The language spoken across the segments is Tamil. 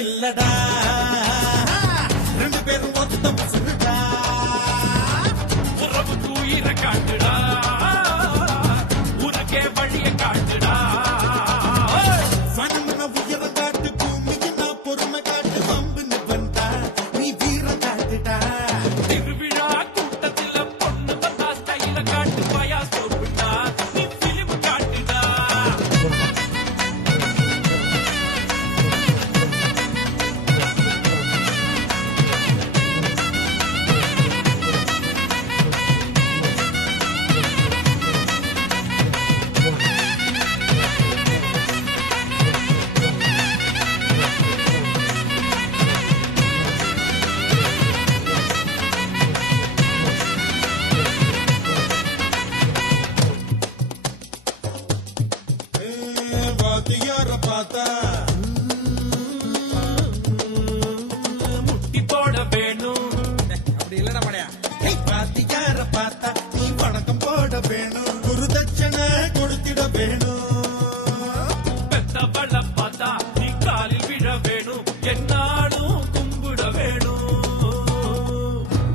இல்லடா ரெண்டு பேரும் ஒத்துத்தம் சொல்லுடா உறவு தூயிர காட்டுடா உனக்கே வழிய காட்டுடா சனமன உயர காட்டு பூமிக்கு நான் பொறுமை காட்டு பம்புன்னு வந்தா நீ வீர காட்டுடா திருவிழா கூட்டத்தில் பொண்ணு வந்தா ஸ்டைல காட்டு பாயா சோப்புடா நீ பிலிம் காட்டுடா வாத்தியார பார்த்தா முட்டி போட வேணும் அப்படி இல்ல நம்மளையா வாத்தியார பார்த்தா நீ வணக்கம் போட வேணும் குரு தட்சணை கொடுத்திட வேணும் பெத்தவள பார்த்தா நீ காலில் விழ வேணும் என்னாலும் கும்பிட வேணும்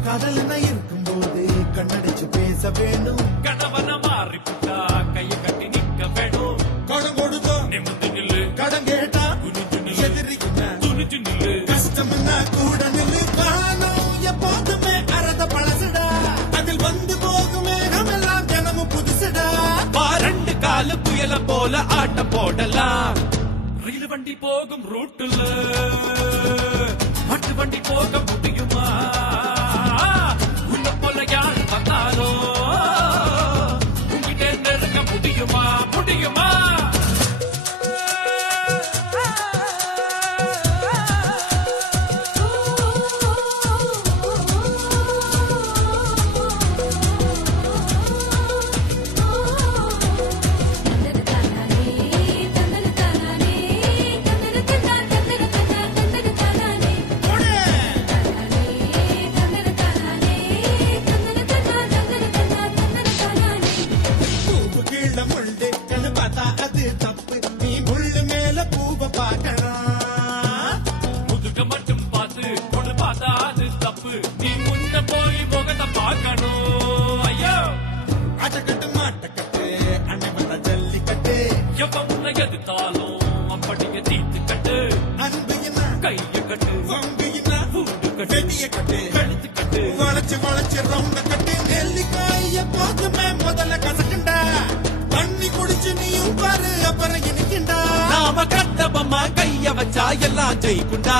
கடல்ல இருக்கும் போது கண்ணடிச்சு பேச வேணும் கணவன மாறிவிட்டா கையை கட்டி நிக்க வேணும் கடன் கொடுத்தா நிமிந்து நில்லு கடன் கேட்டா குனிஞ்சு நில்லு எதிரிக்கிட்ட துணிஞ்சு நில்லு கஷ்டம்னா கூட நில்லு காணும் எப்போதுமே அறத பழசுடா அதில் வந்து போகுமே நம்மெல்லாம் தினமும் புதுசுடா பாரண்டு கால புயல போல ஆட்டம் போடலாம் ரயில் வண்டி போகும் ரூட்டுல மட்டு வண்டி போக முடியுமா உன்ன போல யார் வந்தாலும் உங்ககிட்ட நெருங்க முடியுமா முடியுமா வளைச்சு வளைச்சு ரவுண்ட கட்டி நெல்லிக்காய போதுமே முதல்ல கசக்குண்டா தண்ணி குடிச்சு நீயும் பாரு அப்புறம் இனிக்குண்டா நாம கட்டபமா கைய வச்சா எல்லாம் ஜெயிக்குண்டா